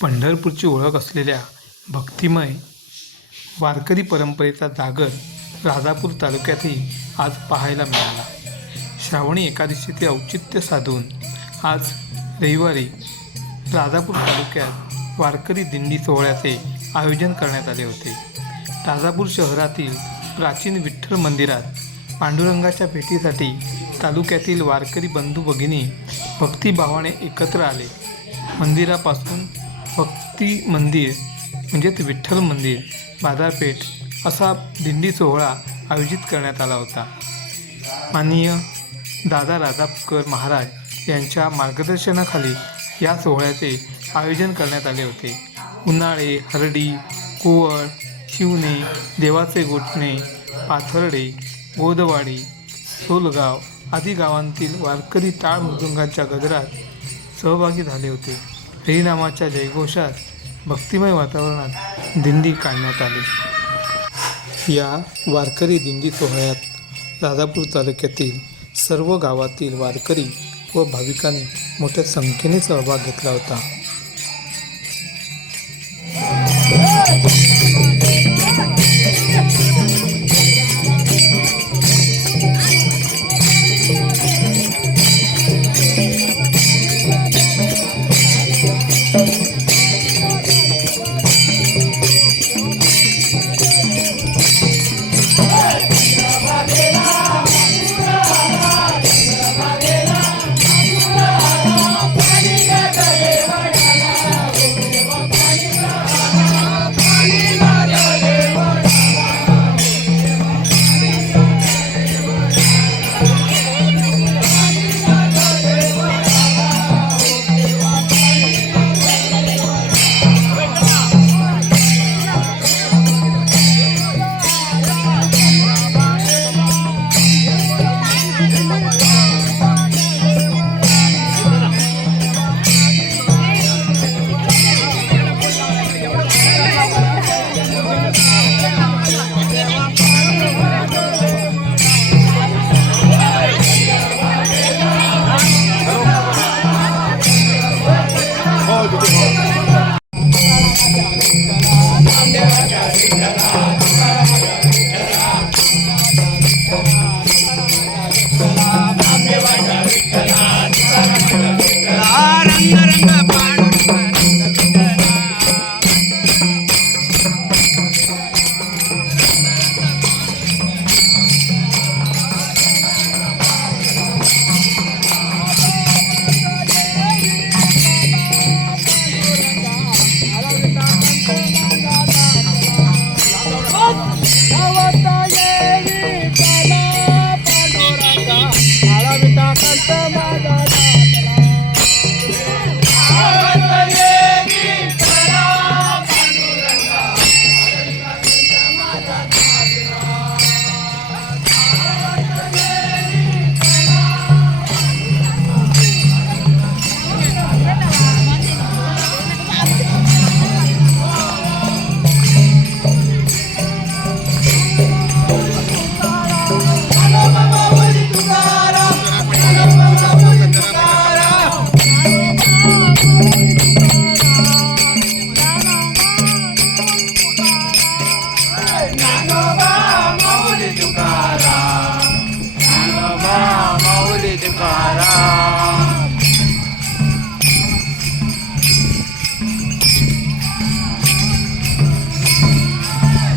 पंढरपूरची ओळख असलेल्या भक्तिमय वारकरी परंपरेचा जागर राजापूर तालुक्यातही आज पाहायला मिळाला. श्रावणी एकादशीचे औचित्य साधून आज रविवारी राजापूर तालुक्यात वारकरी दिंडी सोहळ्याचे आयोजन करण्यात आले होते. राजापूर शहरातील प्राचीन विठ्ठल मंदिरात पांडुरंगाच्या भेटीसाठी तालुक्यातील वारकरी बंधू भगिनी भक्तिभावाने एकत्र आले. मंदिरापासून भक्ती मंदिर म्हणजेच विठ्ठल मंदिर, बाजारपेठ असा दिंडी सोहळा आयोजित करण्यात आला होता. माननीय दादा राजापूरकर महाराज यांच्या मार्गदर्शनाखाली या सोहळ्याचे आयोजन करण्यात आले होते. उन्हाळे, हरडी, कोवळ, शिवणे, देवाचे गोठणे, पाथर्डे, गोदवाडी, सोलगाव आदी गावांतील वारकरी टाळ मृदुंगाच्या गजरात सहभागी झाले होते. हरिनामाच्या जयघोषात भक्तिमय वातावरणात दिंडी काढण्यात आली. या वारकरी दिंडी सोहळ्यात राजापूर तालुक्यातील सर्व गावातील वारकरी व भाविकांनी मोठ्या संख्येने सहभाग घेतला होता.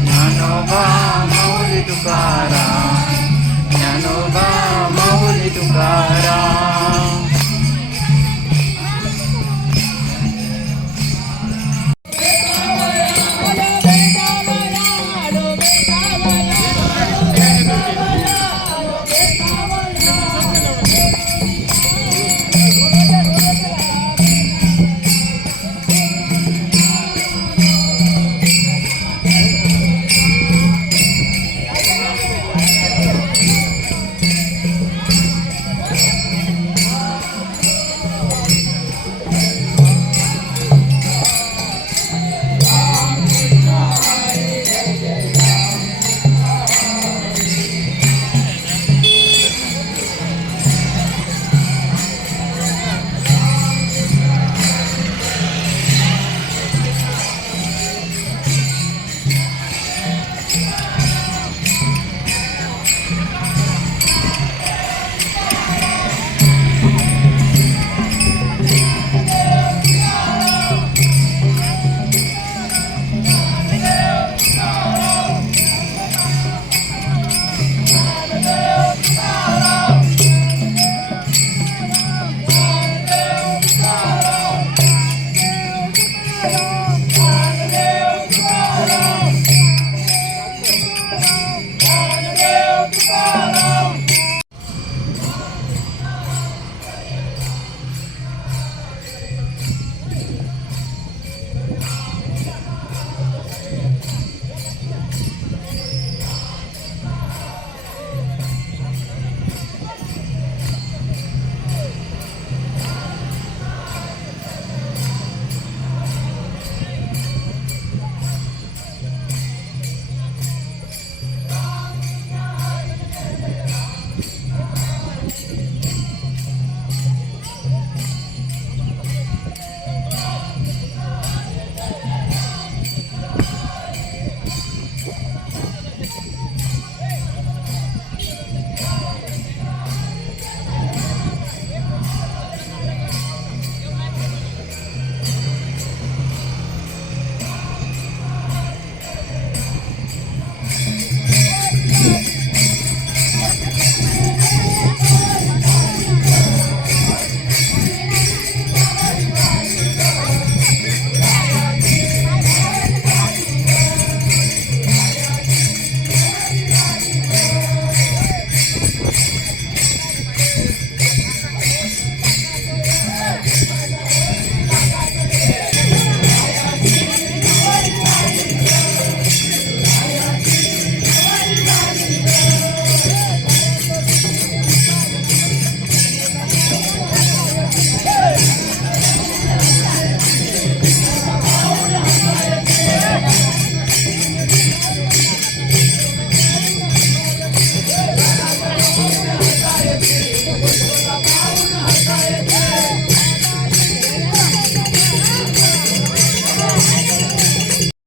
ज्ञानोबा माऊली तुकाराम, ज्ञानोबा माऊली तुकाराम.